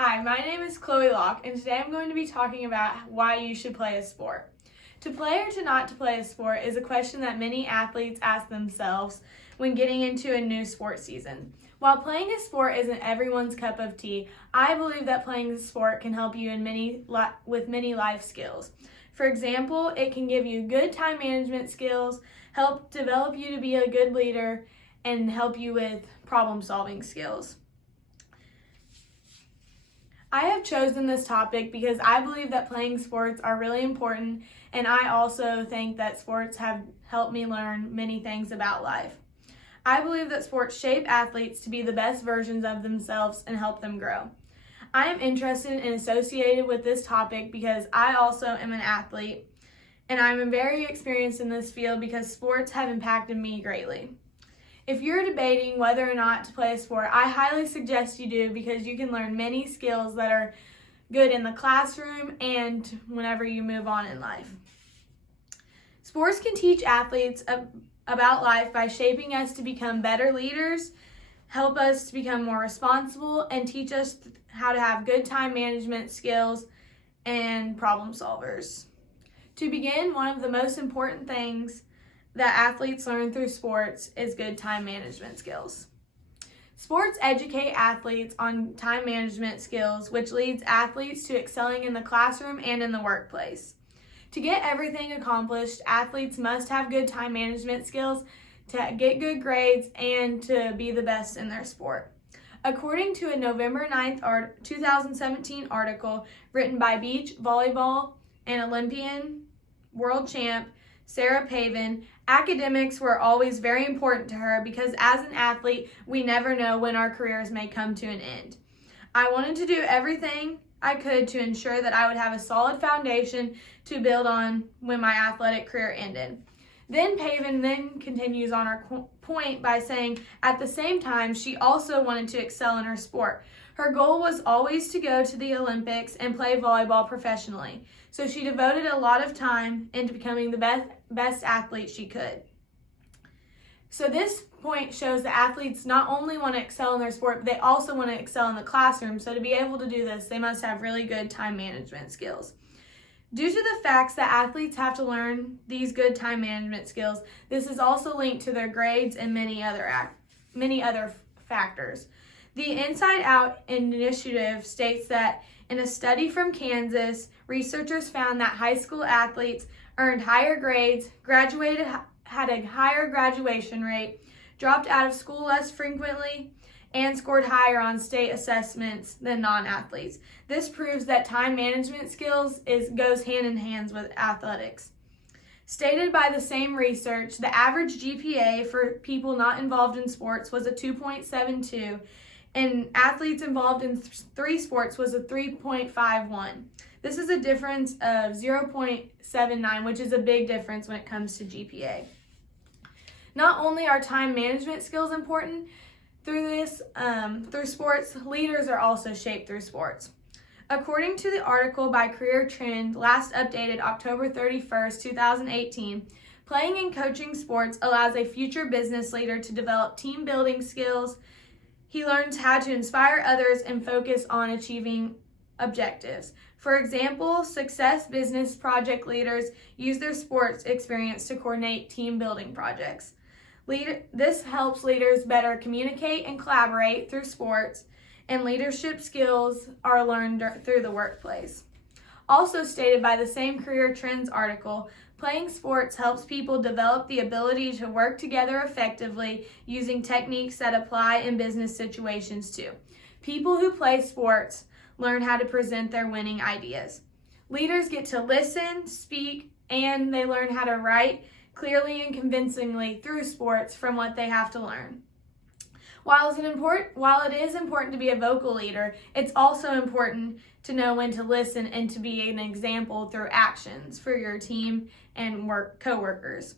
Hi, my name is Chloe Locke, and today I'm going to be talking about why you should play a sport. To play or to not to play a sport is a question that many athletes ask themselves when getting into a new sports season. While playing a sport isn't everyone's cup of tea, I believe that playing a sport can help you with many life skills. For example, it can give you good time management skills, help develop you to be a good leader, and help you with problem-solving skills. I have chosen this topic because I believe that playing sports are really important, and I also think that sports have helped me learn many things about life. I believe that sports shape athletes to be the best versions of themselves and help them grow. I am interested and associated with this topic because I also am an athlete, and I'm very experienced in this field because sports have impacted me greatly. If you're debating whether or not to play a sport, I highly suggest you do because you can learn many skills that are good in the classroom and whenever you move on in life. Sports can teach athletes about life by shaping us to become better leaders, help us to become more responsible, and teach us how to have good time management skills and problem solvers. To begin, one of the most important things that athletes learn through sports is good time management skills. Sports educate athletes on time management skills, which leads athletes to excelling in the classroom and in the workplace. To get everything accomplished, athletes must have good time management skills to get good grades and to be the best in their sport. According to a November 9th, 2017 article written by beach volleyball and Olympian world champ Sarah Pavan, academics were always very important to her because as an athlete, we never know when our careers may come to an end. I wanted to do everything I could to ensure that I would have a solid foundation to build on when my athletic career ended. Then Pavan continues on her point by saying at the same time, she also wanted to excel in her sport. Her goal was always to go to the Olympics and play volleyball professionally. So she devoted a lot of time into becoming the best athlete she could. So this point shows that athletes not only want to excel in their sport, but they also want to excel in the classroom. So to be able to do this, they must have really good time management skills. Due to the facts that athletes have to learn these good time management skills, this is also linked to their grades and many other factors. The Inside Out initiative states that in a study from Kansas, researchers found that high school athletes earned higher grades, had a higher graduation rate, dropped out of school less frequently, and scored higher on state assessments than non-athletes. This proves that time management skills goes hand in hand with athletics. Stated by the same research, the average GPA for people not involved in sports was a 2.72, and athletes involved in 3 sports was a 3.51. This is a difference of 0.79, which is a big difference when it comes to GPA. Not only are time management skills important through sports, leaders are also shaped through sports. According to the article by Career Trend, last updated October 31st, 2018, playing and coaching sports allows a future business leader to develop team building skills. He learns how to inspire others and focus on achieving objectives. For example, success business project leaders use their sports experience to coordinate team building projects. This helps leaders better communicate and collaborate through sports, and leadership skills are learned through the workplace. Also stated by the same Career Trends article, playing sports helps people develop the ability to work together effectively using techniques that apply in business situations too. People who play sports learn how to present their winning ideas. Leaders get to listen, speak, and they learn how to write clearly and convincingly through sports from what they have to learn. While it is important to be a vocal leader, it's also important to know when to listen and to be an example through actions for your team and coworkers.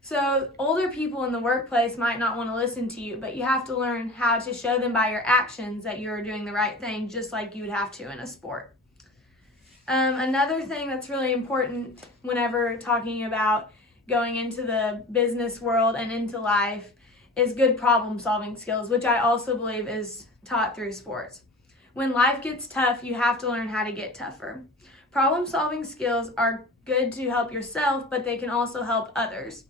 So older people in the workplace might not want to listen to you, but you have to learn how to show them by your actions that you are doing the right thing, just like you would have to in a sport. Another thing that's really important whenever talking about going into the business world and into life is good problem-solving skills, which I also believe is taught through sports. When life gets tough, you have to learn how to get tougher. Problem-solving skills are good to help yourself, but they can also help others.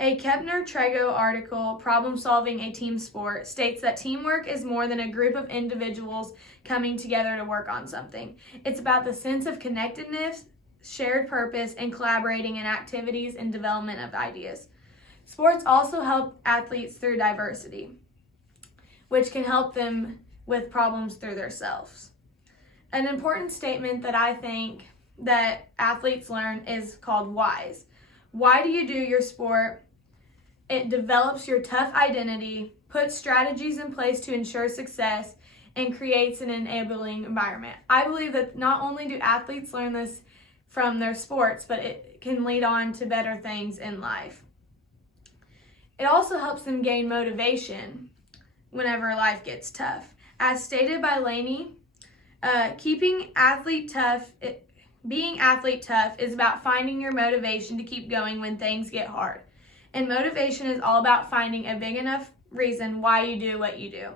A Kepner-Trego article, Problem Solving a Team Sport, states that teamwork is more than a group of individuals coming together to work on something. It's about the sense of connectedness, shared purpose, and collaborating in activities and development of ideas. Sports also help athletes through diversity, which can help them with problems through themselves. An important statement that I think that athletes learn is called whys. Why do you do your sport? It develops your tough identity, puts strategies in place to ensure success, and creates an enabling environment. I believe that not only do athletes learn this from their sports, but it can lead on to better things in life. It also helps them gain motivation whenever life gets tough. As stated by Laney, being athlete tough is about finding your motivation to keep going when things get hard. And motivation is all about finding a big enough reason why you do what you do.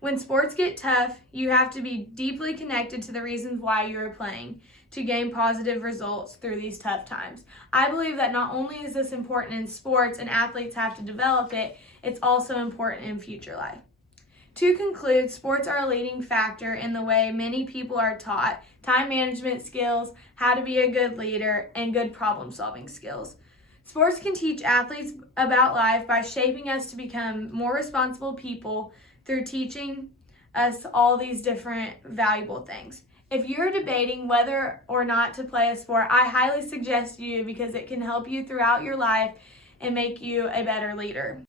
When sports get tough, you have to be deeply connected to the reasons why you are playing to gain positive results through these tough times. I believe that not only is this important in sports and athletes have to develop it, it's also important in future life. To conclude, sports are a leading factor in the way many people are taught time management skills, how to be a good leader, and good problem-solving skills. Sports can teach athletes about life by shaping us to become more responsible people through teaching us all these different valuable things. If you're debating whether or not to play a sport, I highly suggest you because it can help you throughout your life and make you a better leader.